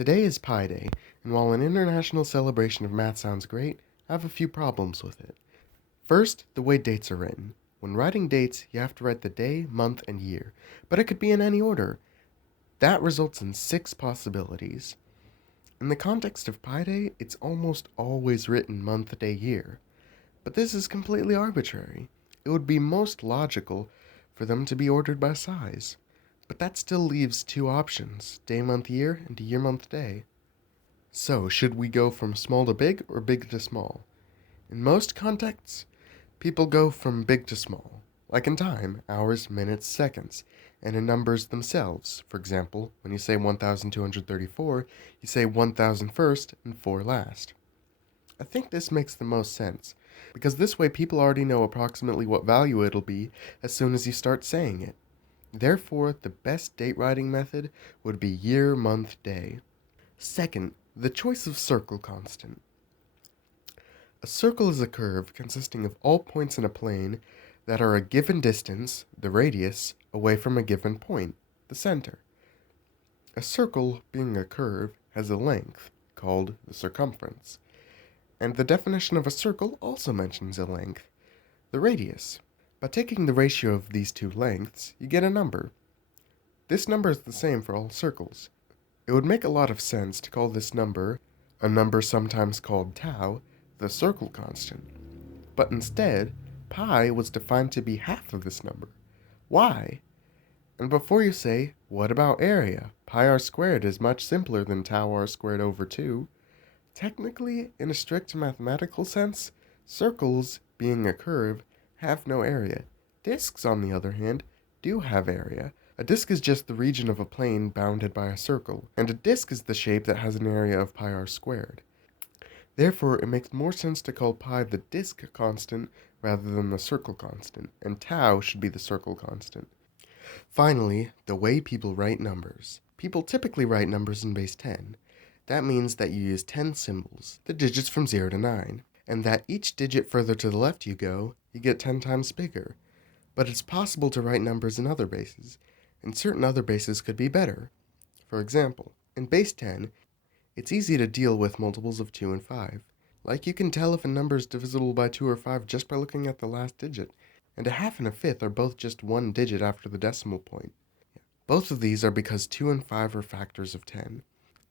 Today is Pi Day, and while an international celebration of math sounds great, I have a few problems with it. First, the way dates are written. When writing dates, you have to write the day, month, and year, but it could be in any order. That results in 6 possibilities. In the context of Pi Day, it's almost always written month, day, year. But this is completely arbitrary. It would be most logical for them to be ordered by size. But that still leaves 2 options, day, month, year, and year, month, day. So, should we go from small to big or big to small? In most contexts, people go from big to small, like in time, hours, minutes, seconds, and in numbers themselves. For example, when you say 1234, you say 1000 first and 4 last. I think this makes the most sense, because this way people already know approximately what value it'll be as soon as you start saying it. Therefore, the best date writing method would be year, month, day. Second, the choice of circle constant. A circle is a curve consisting of all points in a plane that are a given distance, the radius, away from a given point, the center. A circle, being a curve, has a length, called the circumference. And the definition of a circle also mentions a length, the radius. By taking the ratio of these two lengths, you get a number. This number is the same for all circles. It would make a lot of sense to call this number, a number sometimes called tau, the circle constant. But instead, pi was defined to be half of this number. Why? And before you say, what about area? Pi r squared is much simpler than tau r squared over 2. Technically, in a strict mathematical sense, circles, being a curve, have no area. Disks, on the other hand, do have area. A disk is just the region of a plane bounded by a circle, and a disk is the shape that has an area of pi r squared. Therefore, it makes more sense to call pi the disk constant rather than the circle constant, and tau should be the circle constant. Finally, the way people write numbers. People typically write numbers in base 10. That means that you use 10 symbols, the digits from 0 to 9, and that each digit further to the left you go, you get 10 times bigger. But it's possible to write numbers in other bases, and certain other bases could be better. For example, in base 10, it's easy to deal with multiples of 2 and 5. Like you can tell if a number is divisible by 2 or 5 just by looking at the last digit, and a half and a fifth are both just one digit after the decimal point. Both of these are because 2 and 5 are factors of 10.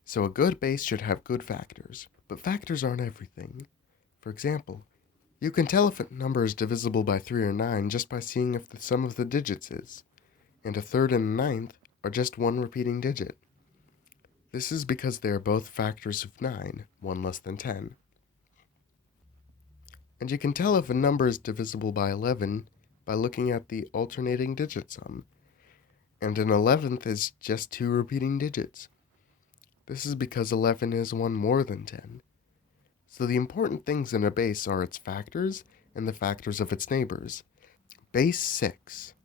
So a good base should have good factors, but factors aren't everything. For example, you can tell if a number is divisible by 3 or 9 just by seeing if the sum of the digits is, and a third and a ninth are just one repeating digit. This is because they are both factors of 9, one less than 10. And you can tell if a number is divisible by 11 by looking at the alternating digit sum, and an 11th is just 2 repeating digits. This is because 11 is one more than 10. So the important things in a base are its factors and the factors of its neighbors. Base 6.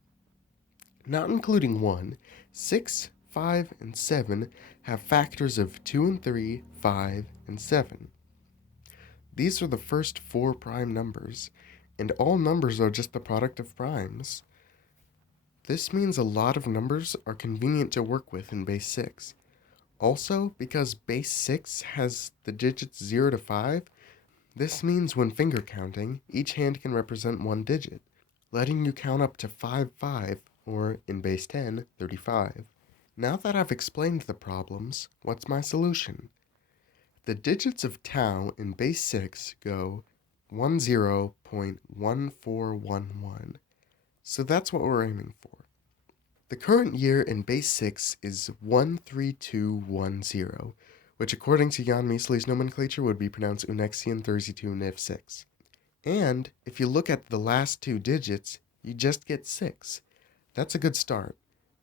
Not including 1, 6, 5, and 7 have factors of 2 and 3, 5, and 7. These are the first 4 prime numbers, and all numbers are just the product of primes. This means a lot of numbers are convenient to work with in base 6. Also, because base 6 has the digits 0 to 5, this means when finger counting, each hand can represent one digit, letting you count up to 5, 5, or in base 10, 35. Now that I've explained the problems, what's my solution? The digits of tau in base 6 go 10.1411, so that's what we're aiming for. The current year in base 6 is 13210, which according to Jan Miesely's nomenclature would be pronounced Unexian 32 Niv 6. And if you look at the last 2 digits, you just get 6. That's a good start.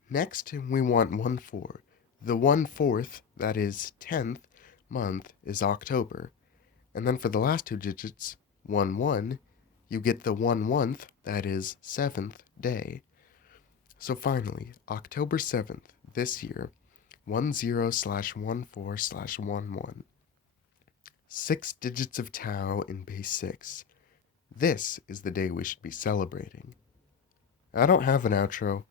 Next, we want 1/4. The 1/4, that is 10th, month is October. And then for the last 2 digits, 1/1, you get the 1/1, that is 7th day. So finally, October 7th, this year, 10/14/11. 6 digits of tau in base 6. This is the day we should be celebrating. I don't have an outro.